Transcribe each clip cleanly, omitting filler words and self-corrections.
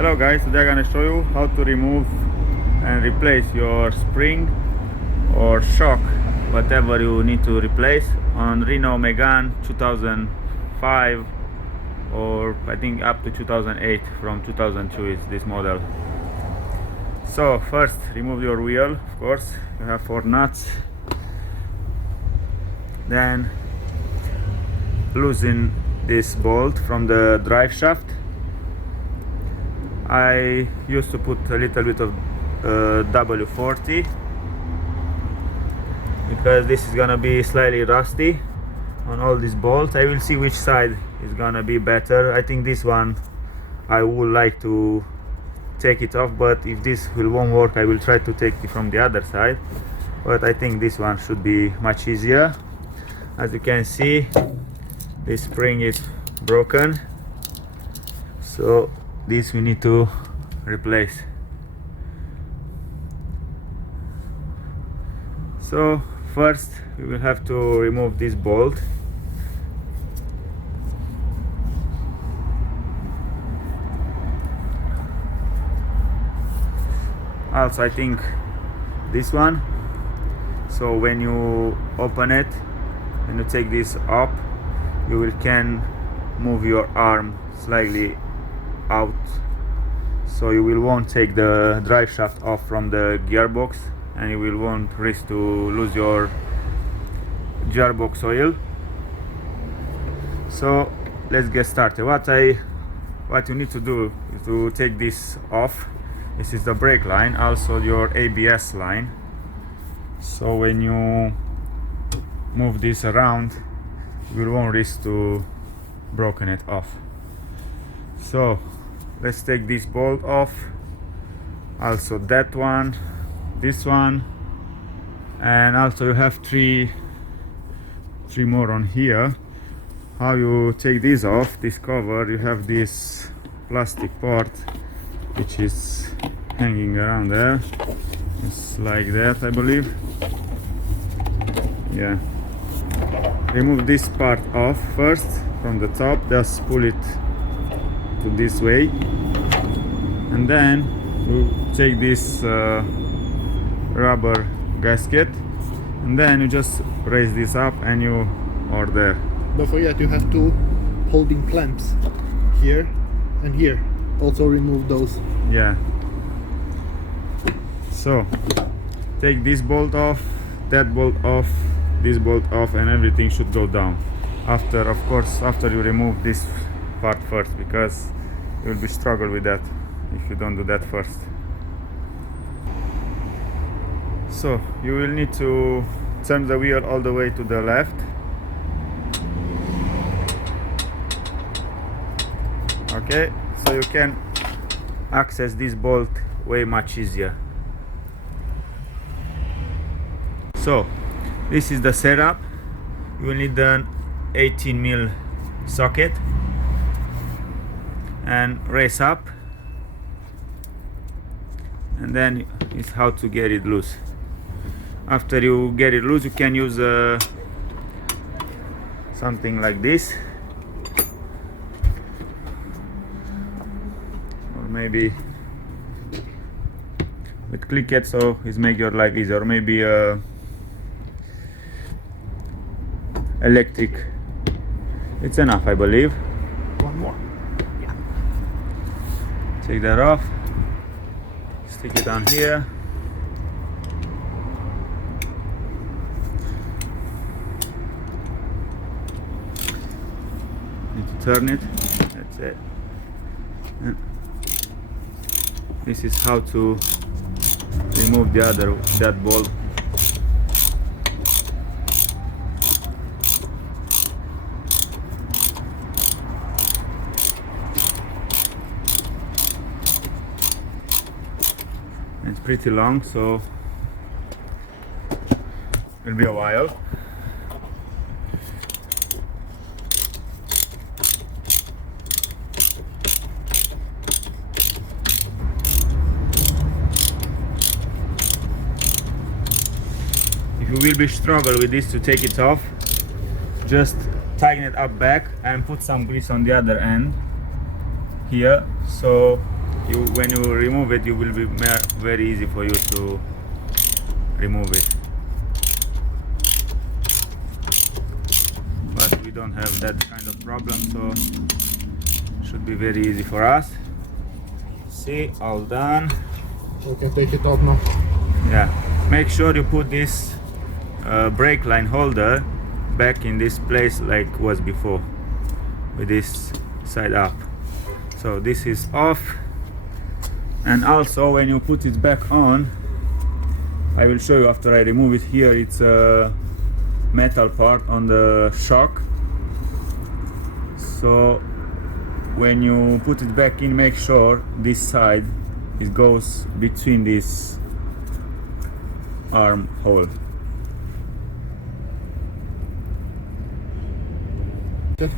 Hello guys, today I'm gonna show you how to remove and replace your spring or shock, whatever you need to replace on Renault Megane 2005 or I think up to 2008. From 2002 is this model. So first remove your wheel, of course. You have 4 nuts. Then loosen this bolt from the drive shaft. I used to put a little bit of W40 because this is gonna be slightly rusty on all these bolts. I will see which side is gonna be better. I think this one I would like to take it off, but if this won't work, I will try to take it from the other side. But I think this one should be much easier. As you can see, this spring is broken, so this we need to replace. So first we will have to remove this bolt. Also I think this one. So when you open it and you take this up, you can move your arm slightly out, so you won't take the drive shaft off from the gearbox, and you won't risk to lose your gearbox oil. So let's get started. What you need to do is to take this off. This is the brake line, also your ABS line. So when you move this around, you won't risk to broken it off. So let's take this bolt off, also that one, this one, and also you have three more on here. How you take this off, this cover, you have this plastic part which is hanging around there. It's like that, I believe. Yeah. Remove this part off first from the top, just pull it to this way, and then you take this rubber gasket, and then you just raise this up and you are there. Don't forget, you have two holding clamps here and here. Also remove those. Yeah. So take this bolt off, that bolt off, this bolt off, and everything should go down. After, of course, after you remove this part first, because you will be struggle with that if you don't do that first. So you will need to turn the wheel all the way to the left. Okay, so you can access this bolt way much easier. So this is the setup. You will need an 18mm socket and raise up, and then is how to get it loose. After you get it loose, you can use something like this, or maybe with click it, so it make your life easier, or maybe electric. It's enough, I believe. One more. Yeah. Take that off, stick it on here. Need to turn it. That's it. And this is how to remove that bolt. It's pretty long, so it'll be a while. If you will be struggle with this to take it off, just tighten it up back and put some grease on the other end here, so when you remove it, you will be very easy for you to remove it. But we don't have that kind of problem, so should be very easy for us. See, all done. We can take it off now. Yeah, make sure you put this brake line holder back in this place like was before, with this side up. So this is off, and also when you put it back on, I will show you after I remove it. Here it's a metal part on the shock, so when you put it back in, make sure this side it goes between this arm hole. Good.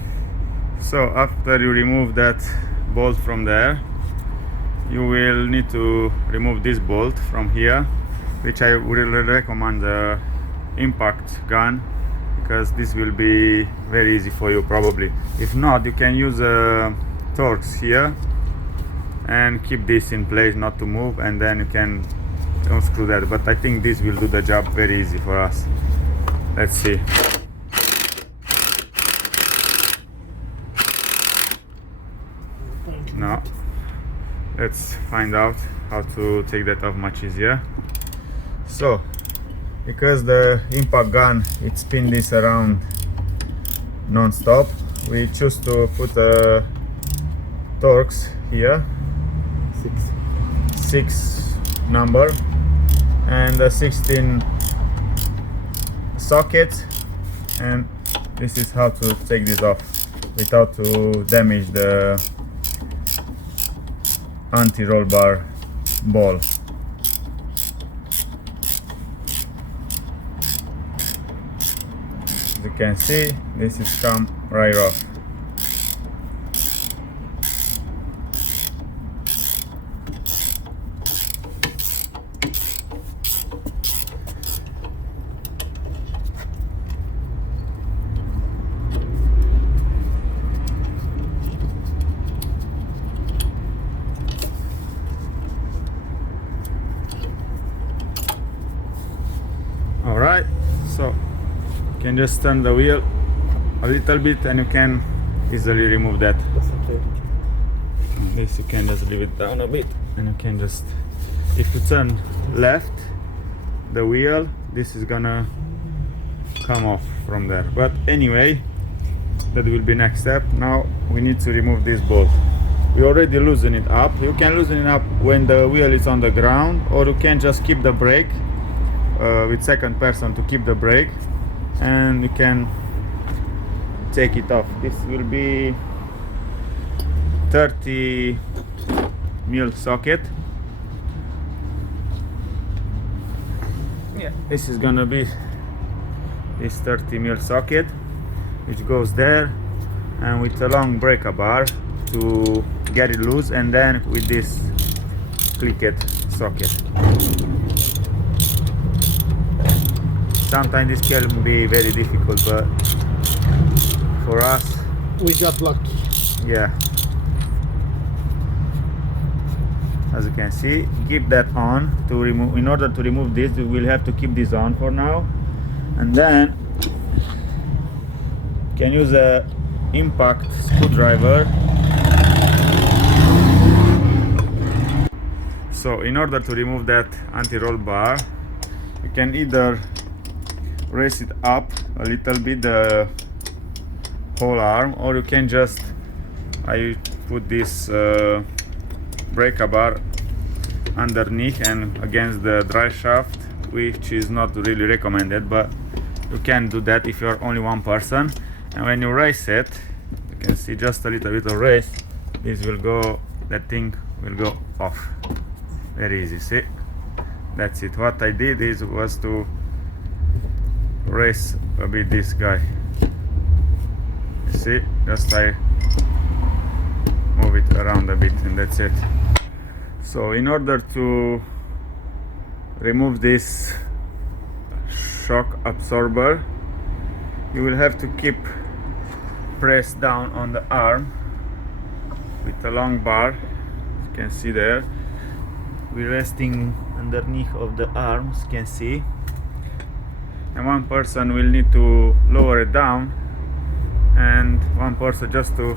So after you remove that bolt from there, you will need to remove this bolt from here, which I would really recommend the impact gun, because this will be very easy for you probably. If not, you can use Torx here and keep this in place not to move, and then you can unscrew that. But I think this will do the job very easy for us. Let's see. No, let's find out how to take that off much easier. So because the impact gun it spins this around non-stop, we choose to put a Torx here, 6 number, and a 16 socket, and this is how to take this off without to damage the anti-roll bar ball. As you can see, this is come right off. Alright, so you can just turn the wheel a little bit and you can easily remove that. That's okay. This you can just leave it down a bit, and you can just, if you turn left the wheel, this is gonna come off from there. But anyway, that will be next step. Now we need to remove this bolt. We already loosen it up. You can loosen it up when the wheel is on the ground, or you can just keep the brake with second person to keep the brake, and you can take it off. This will be 30 mil socket. Yeah, this is gonna be this 30 mil socket, which goes there, and with a long breaker bar to get it loose, and then with this click it socket. Sometimes this can be very difficult, but for us, We got lucky. yeah. As you can see, keep that on to remove. In order to remove this, we will have to keep this on for now, and then can use a impact screwdriver. So in order to remove that anti-roll bar, you can either raise it up a little bit, the whole arm, or you can just, I put this breaker bar underneath and against the drive shaft, which is not really recommended, but you can do that if you're only one person. And when you raise it, you can see just a little bit of raise, this will go, that thing will go off. Very easy, see? That's it. What I did was to raise a bit this guy. You see? Just I move it around a bit, and that's it. So in order to remove this shock absorber, you will have to keep pressed down on the arm with a long bar. You you can see there. We're resting underneath of the arms, you can see. And one person will need to lower it down, and one person just to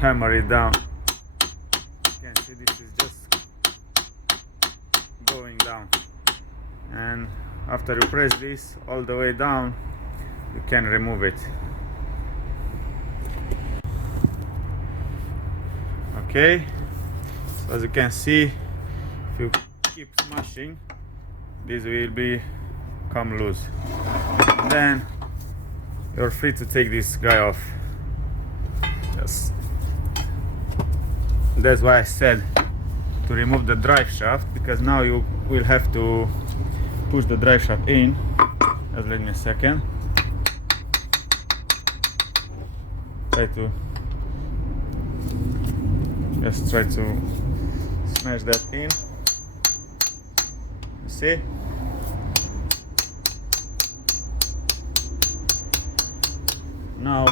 hammer it down. You can see this is just going down. And after you press this all the way down, you can remove it. Okay, so as you can see, if you keep smashing, this will come loose. Then you're free to take this guy off. Yes. That's why I said to remove the drive shaft, because now you will have to push the drive shaft in. Just let me a second. Try to smash that in. You see? Now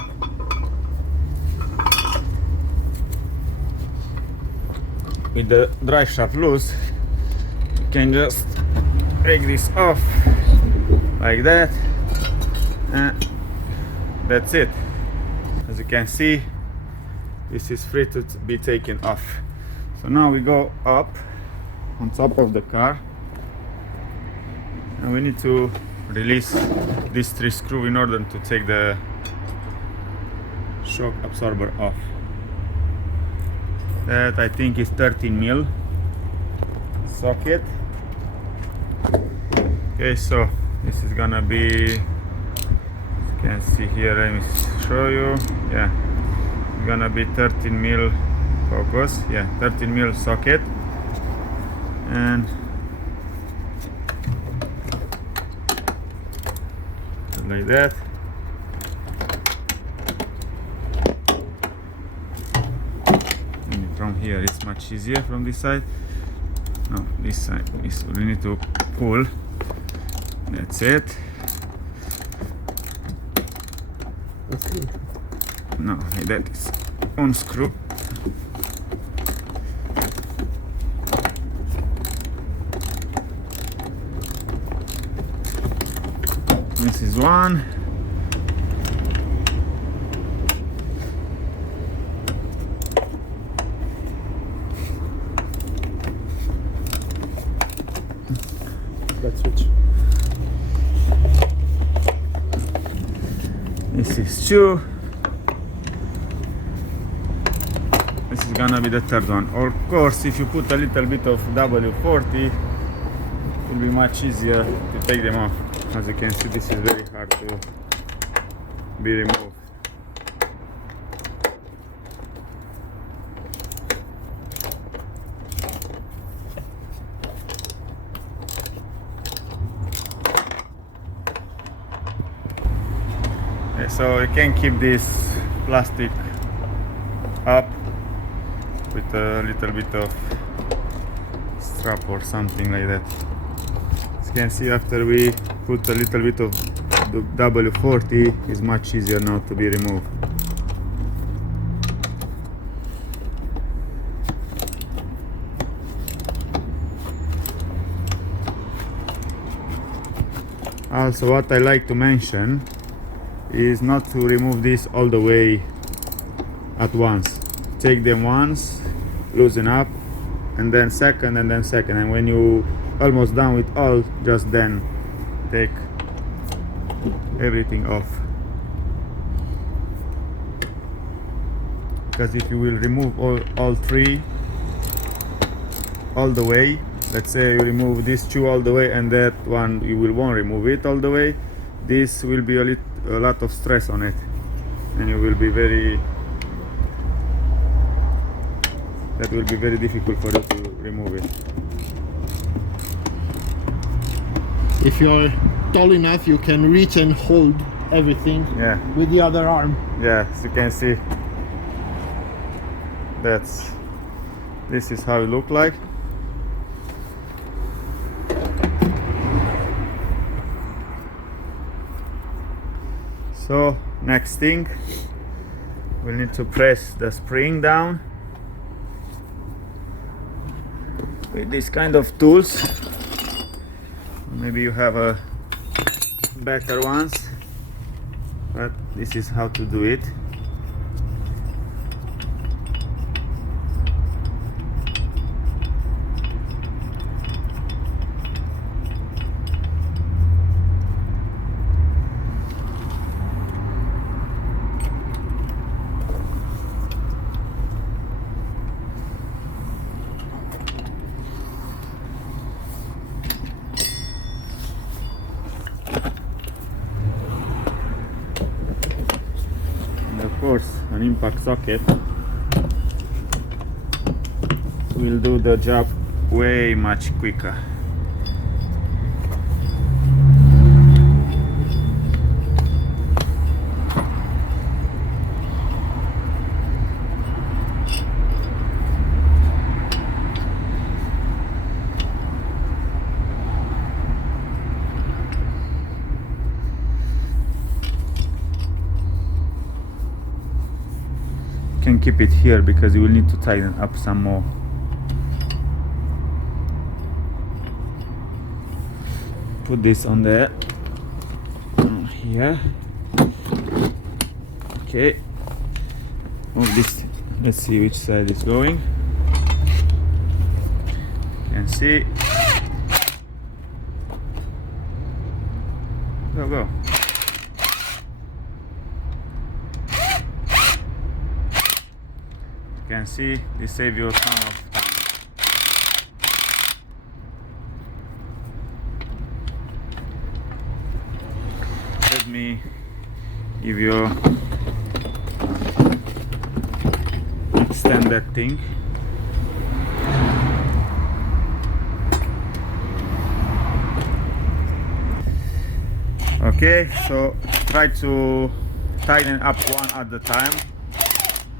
with the drive shaft loose, you can just take this off like that, and that's it. As you can see, this is free to be taken off. So now we go up on top of the car, and we need to release these 3 screws in order to take the shock absorber off. That I think is 13mm socket. Okay, so this is gonna be, as you can see here, let me show you. Yeah, it's gonna be 13mm focus. Yeah, 13mm socket, and like that. From here it's much easier. From this side, no, this side, this we need to pull. That's it. No, that is unscrew. This is one. Let's switch. This is 2. This is gonna be the 3rd one. Of course, if you put a little bit of W40, it will be much easier to take them off. As you can see, this is very hard to be removed. So you can keep this plastic up with a little bit of strap or something like that. As you can see, after we put a little bit of the W40, it's much easier now to be removed. Also, what I like to mention is not to remove this all the way at once. Take them once, loosen up, and then second, and when you almost done with all, just then take everything off. Because if you will remove all 3 all the way, let's say you remove these 2 all the way and that one you won't remove it all the way, this will be a lot of stress on it, and you will be that will be very difficult for you to remove it. If you're tall enough, you can reach and hold everything with the other arm. Yeah, as you can see, this is how it look like. So next thing, we'll need to press the spring down. with this kind of tools. Maybe you have a better ones, but this is how to do it. Of course, an impact socket will do the job way much quicker. Can keep it here because you will need to tighten up some more. Put this on there, here. Okay, move this. Let's see which side is going. You can see. Go. You can see this saves you a ton of time. Let me give you extend that thing. Okay, so try to tighten up one at a time.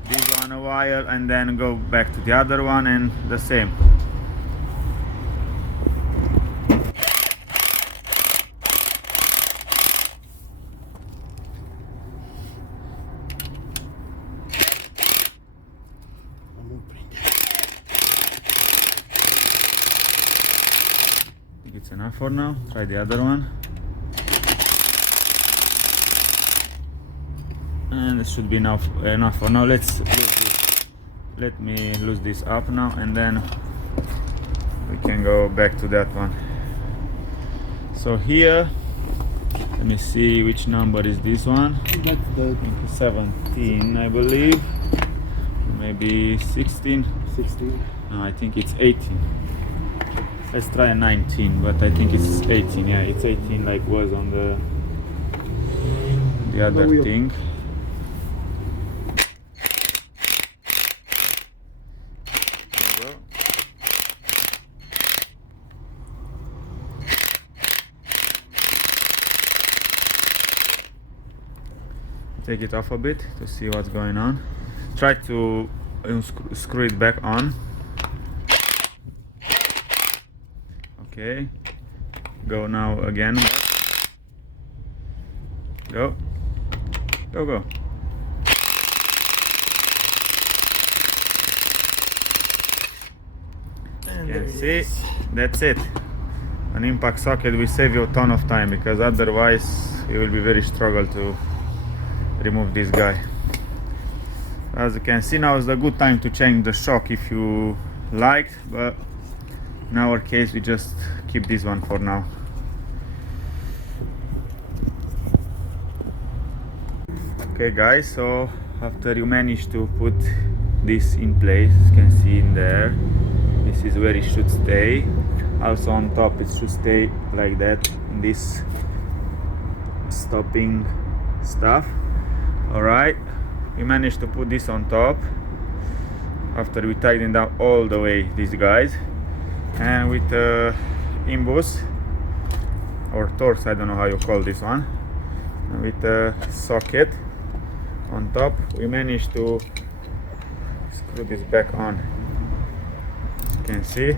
This one a while and then go back to the other one and the same. I think it's enough for now. Try the other one. And it should be enough for now. Let's lose this. Let me lose this up now and then we can go back to that one. So here, let me see which number is this one. That's the 17, I believe. Maybe 16. 16. No, I think it's 18. Let's try a 19, but I think it's 18. Yeah, it's 18 like was on the other thing. Take it off a bit to see what's going on. Try to screw it back on. Okay. Go now again. Go. Go. And You can see, that's it. An impact socket will save you a ton of time because otherwise you will be very struggle to remove this guy. As you can see, now is a good time to change the shock if you liked, but in our case we just keep this one for now. Okay guys, so after you manage to put this in place, you can see in there, this is where it should stay. Also on top it should stay like that, in this stopping stuff. Alright, we managed to put this on top after we tightened down all the way these guys, and with the imbus or torx, I don't know how you call this one, and with the socket on top we managed to screw this back on, as you can see.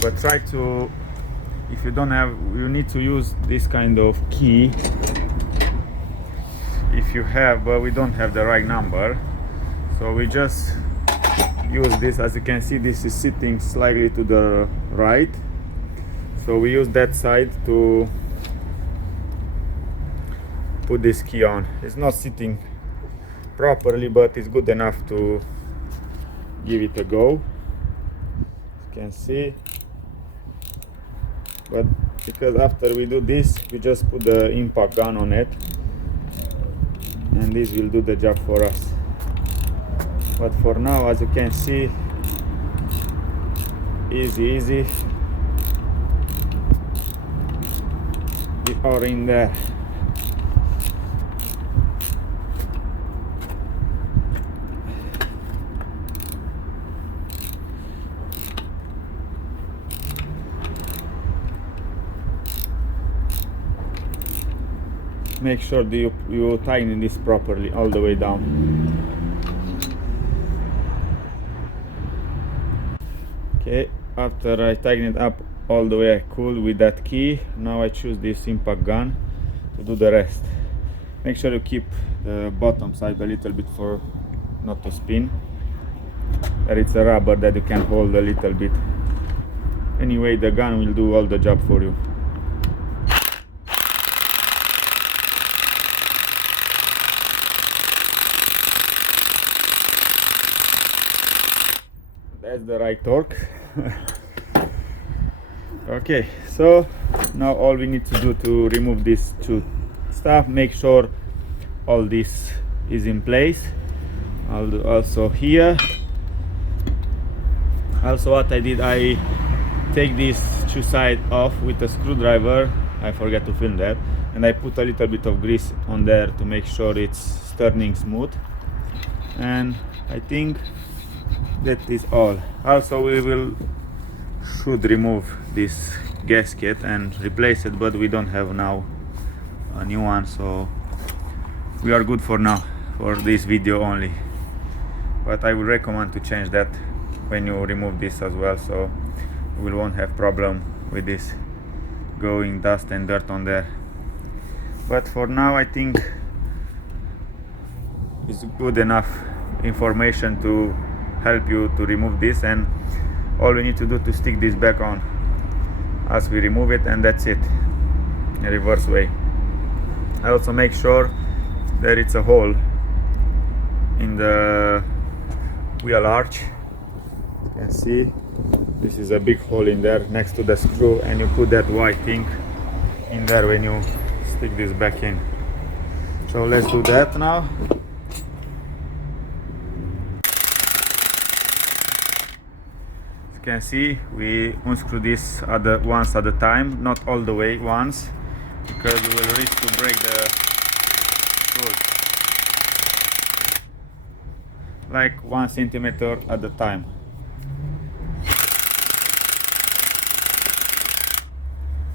But try to, if you don't have, you need to use this kind of key if you have, but we don't have the right number, so we just use this. As you can see, this is sitting slightly to the right, so we use that side to put this key on. It's not sitting properly, but it's good enough to give it a go, as you can see. But because after we do this, we just put the impact gun on it, and this will do the job for us. But for now, as you can see, easy, we are in there. Make sure that you tighten this properly all the way down. Okay, after I tighten it up all the way I could with that key, now I choose this impact gun to do the rest. Make sure you keep the bottom side a little bit for not to spin. There it's a rubber that you can hold a little bit. Anyway, the gun will do all the job for you. That's the right torque. Okay, so now all we need to do to remove this two stuff, make sure all this is in place. Also here. Also what I did, I take this two side off with a screwdriver. I forget to film that, and I put a little bit of grease on there to make sure it's turning smooth. And I think that is all. Also we should remove this gasket and replace it, but we don't have now a new one, so we are good for now, for this video only. But I would recommend to change that when you remove this as well, so we won't have problem with this going dust and dirt on there. But for now I think it's good enough information to help you to remove this, and all we need to do to stick this back on as we remove it, and that's it, in a reverse way. I also make sure that it's a hole in the wheel arch. You can see this is a big hole in there next to the screw, and you put that white thing in there when you stick this back in. So let's do that now. You can see we unscrew this once at a time, not all the way once, because we will risk to break the tool. Like 1 centimeter at a time.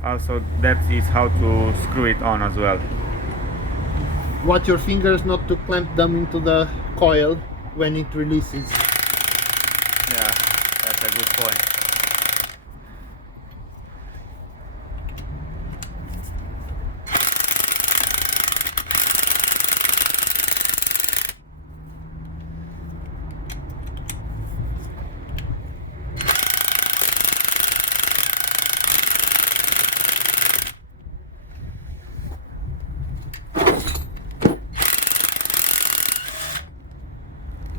Also, that is how to screw it on as well. Watch your fingers not to clamp them into the coil when it releases. Yeah, that's a good point.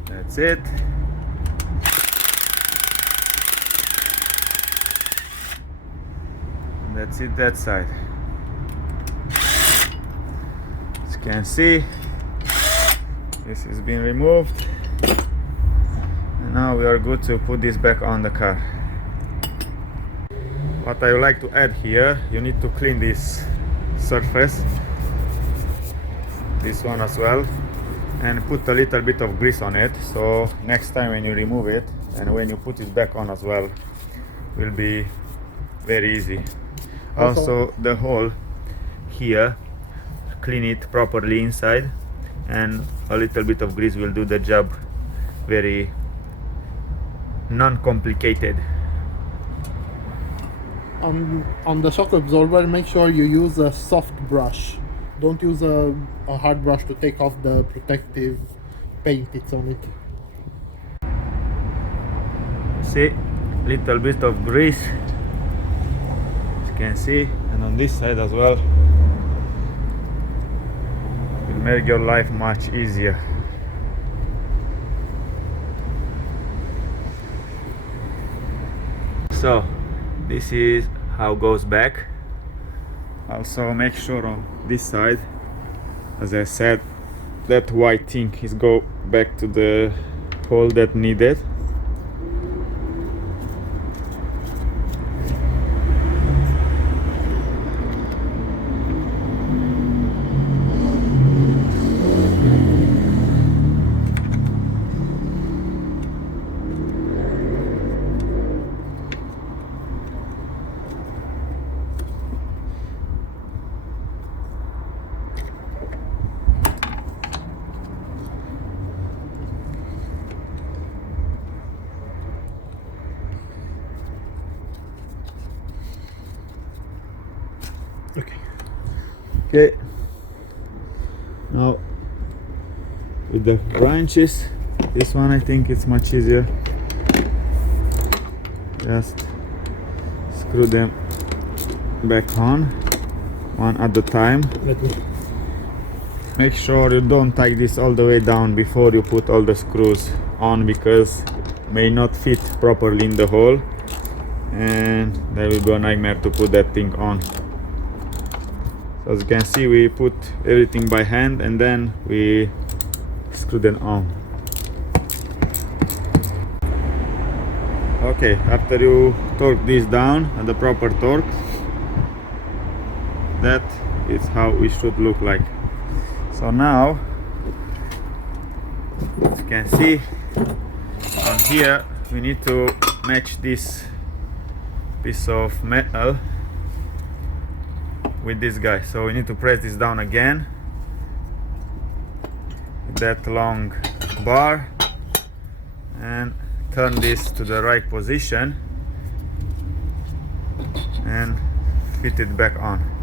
That's it. That's it, that side. As you can see, this has been removed, and now we are good to put this back on the car. What I would like to add here, you need to clean this surface, this one as well, and put a little bit of grease on it, so next time when you remove it and when you put it back on as well, will be very easy. Also the hole here, clean it properly inside, and a little bit of grease will do the job very non-complicated. On the shock absorber, make sure you use a soft brush. Don't use a hard brush to take off the protective paint it's on it. see, little bit of grease, as you can see, and on this side as well. Will make your life much easier. So this is how it goes back. Also make sure on this side, as I said, that white thing is go back to the hole that needed. Okay, now with the branches, this one I think it's much easier. Just screw them back on, one at a time. Make sure you don't tie this all the way down before you put all the screws on, because may not fit properly in the hole and that will be a nightmare to put that thing on. So as you can see, we put everything by hand and then we screw them on. Okay, after you torque this down at the proper torque, that is how it should look like. So now, as you can see, on here we need to match this piece of metal with this guy. So we need to press this down again with that long bar and turn this to the right position and fit it back on.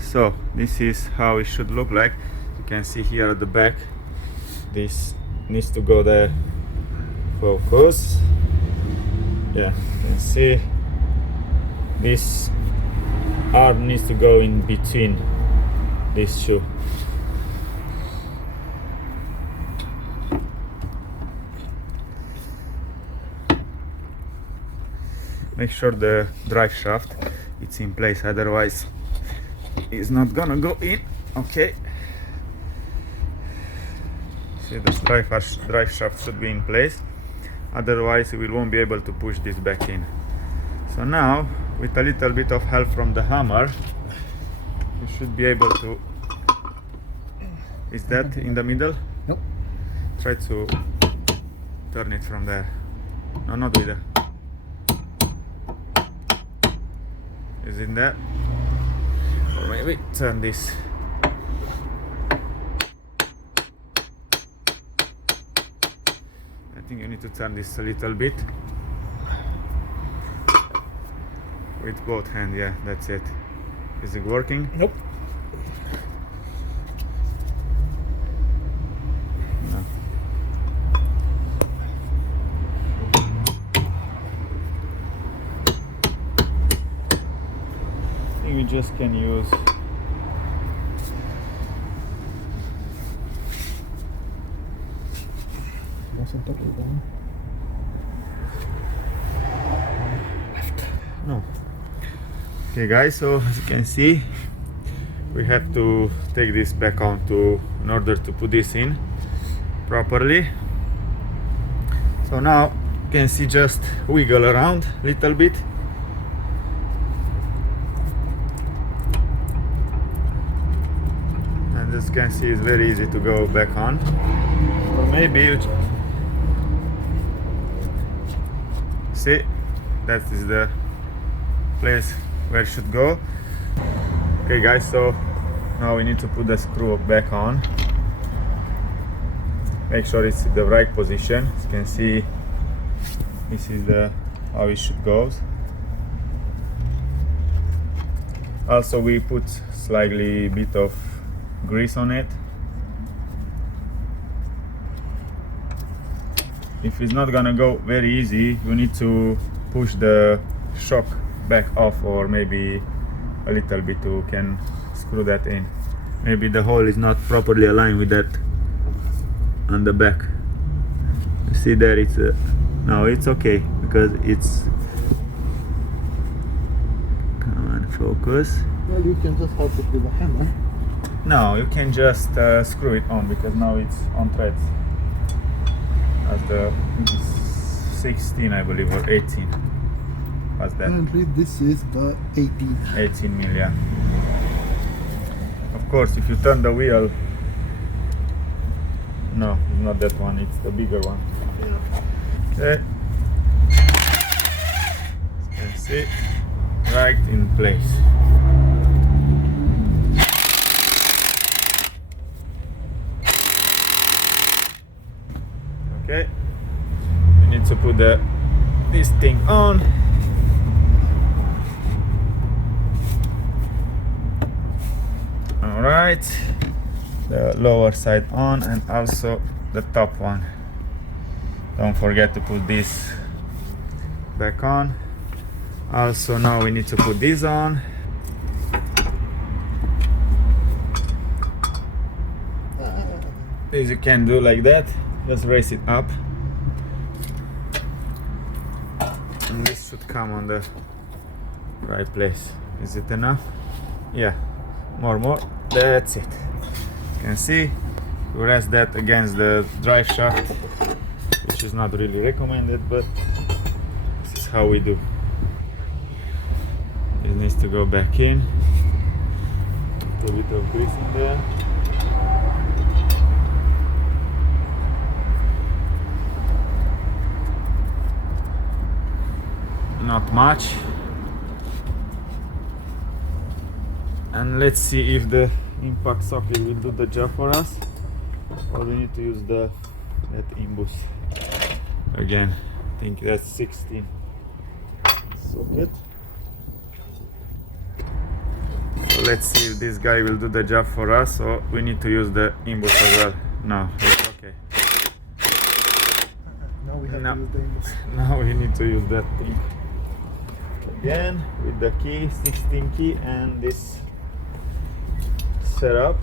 So this is how it should look like. You can see here at the back, this needs to go there. Focus. Yeah, you can see this arm needs to go in between these two. Make sure the drive shaft it's in place, otherwise it's not gonna go in. Okay, see, the drive shaft should be in place, otherwise we won't be able to push this back in. So now, with a little bit of help from the hammer, you should be able to. Is that in the middle? No. Try to turn it from there. No, not with that. Is in there? Or maybe turn this. I think you need to turn this a little bit with both hands. Yeah, that's it. Is it working? Nope. No. I think we just can use no. Okay guys, so as you can see, we have to take this back on in order to put this in properly. So now you can see, just wiggle around a little bit. And as you can see, it's very easy to go back on. Or maybe you see, that is the place where it should go. Okay guys, so now we need to put the screw back on. make sure it's in the right position. As you can see, this is the how it should go. Also, we put slightly bit of grease on it. If it's not gonna go very easy, you need to push the shock back off, or maybe a little bit you can screw that in. Maybe the hole is not properly aligned with that on the back. You see there, it's no, it's okay because it's, come on, focus. Well, you can just help it with a hammer. No, you can just screw it on because now it's on threads. As the 16, I believe, or 18. What's that? Apparently this is the 18. 18 mil, yeah. Of course, if you turn the wheel, no, it's not that one, it's the bigger one. Yeah. Okay. As you can see, right in place. Okay, you need to put this thing on. All right, the lower side on and also the top one. Don't forget to put this back on. Also, now we need to put this on. This you can do like that. Just raise it up, and this should come on the right place. Is it enough? Yeah, more. That's it. You can see, you rest that against the drive shaft, which is not really recommended, but this is how we do. It needs to go back in. Put a bit of grease in there. Not much. And let's see if the impact socket will do the job for us, or we need to use that imbus again. I think that's 16 socket. So let's see if this guy will do the job for us, or we need to use the imbus as well. No, it's okay. Now we have to use the imbus. Now we need to use that thing again with the key, 16 key, and this setup.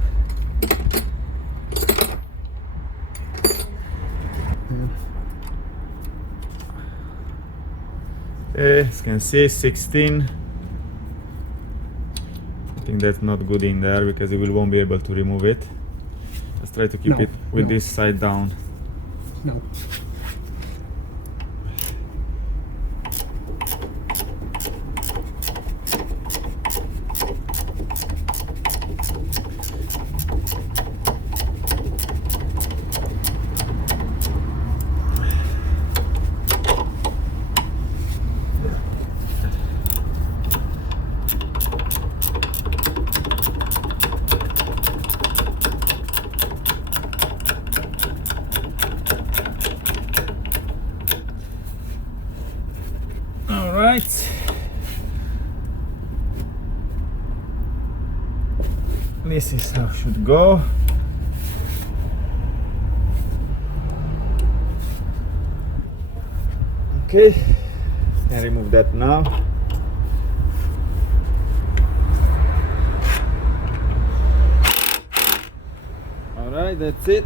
Okay, as you can see, 16. I think that's not good in there because we won't be able to remove it. Let's try to keep it with this side down. No. Right, this is how it should go. Okay, can remove that now. All right, that's it.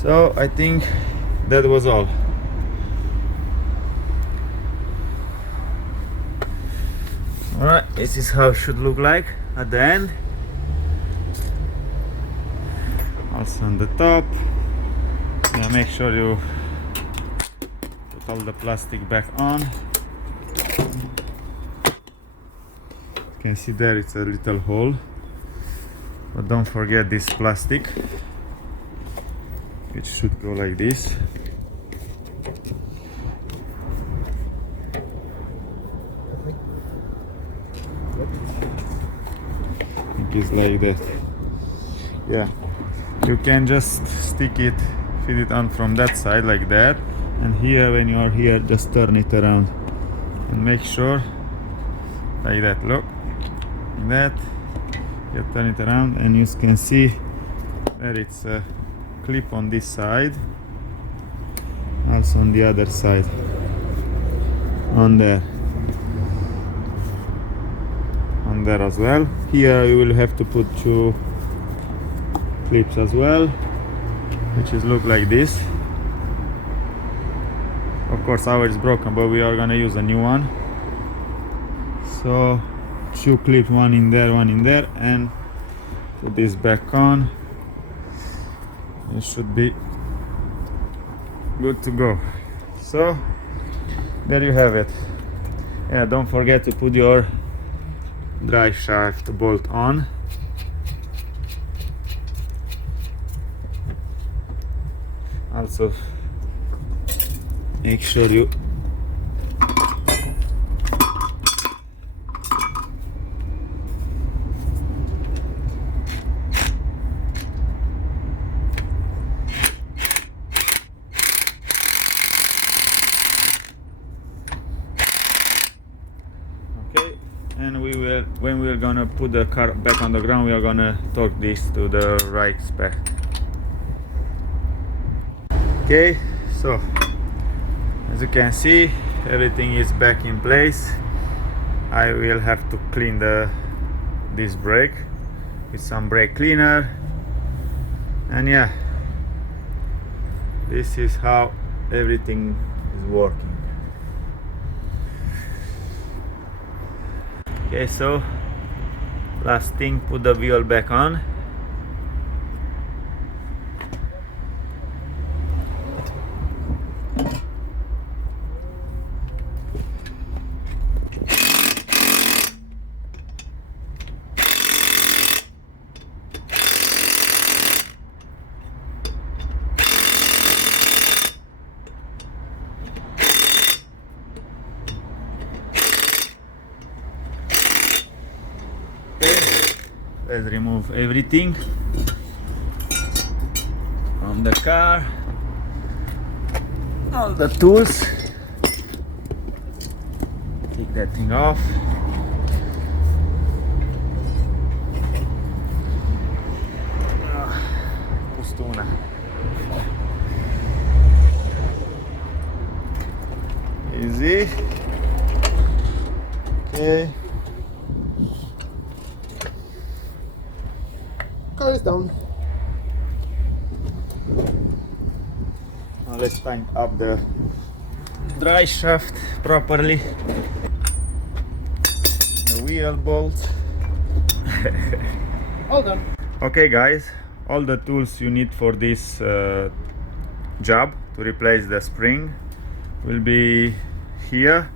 So I think that was all. Alright, this is how it should look like at the end. Also on the top. Yeah, make sure you put all the plastic back on. You can see there it's a little hole. But don't forget this plastic, which should go like this. I think it's like that. Yeah. you can just stick it, fit it on from that side like that, and here when you are here just turn it around and make sure like that. Look, like that. You turn it around and you can see that it's a clip on this side, also on the other side, on there as well. Here you will have to put 2 clips as well, which is look like this. Of course ours is broken, but we are gonna use a new one. So 2 clips, one in there, and put this back on. It should be good to go. So there you have it. Yeah, don't forget to put your drive shaft bolt on. Also make sure you and when we're gonna put the car back on the ground, we are gonna torque this to the right spec. Okay, so as you can see, everything is back in place. I will have to clean this brake with some brake cleaner, and yeah, this is how everything is working. Okay, so last thing, put the wheel back on. Let's remove everything from the car, all the tools. Take that thing off. Pustuna. Easy. Okay. Car is down. Now let's tighten up the drive shaft properly. The wheel bolts. All done. Okay guys, all the tools you need for this job to replace the spring will be here.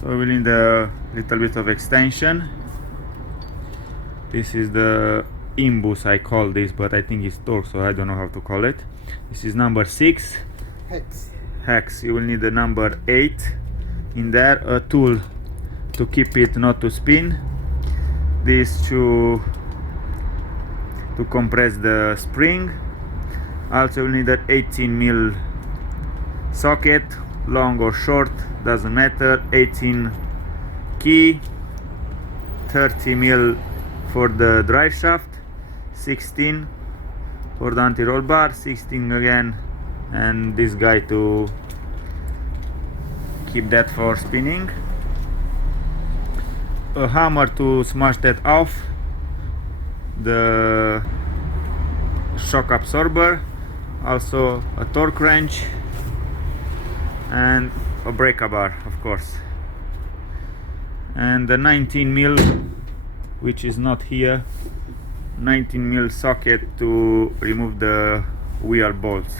So we'll need a little bit of extension. This is the imbus, I call this, but I think it's torque, so I don't know how to call it. This is number 6 hex. You will need the number 8 in there, a tool to keep it not to spin, this to compress the spring. Also you'll need an 18mm socket, long or short, doesn't matter, 18 key, 30mm for the drive shaft, 16 for the anti-roll bar, 16 again, and this guy to keep that for spinning, a hammer to smash that off, the shock absorber, also a torque wrench, and a breaker bar, of course, and the 19mm, which is not here, 19mm socket to remove the wheel bolts.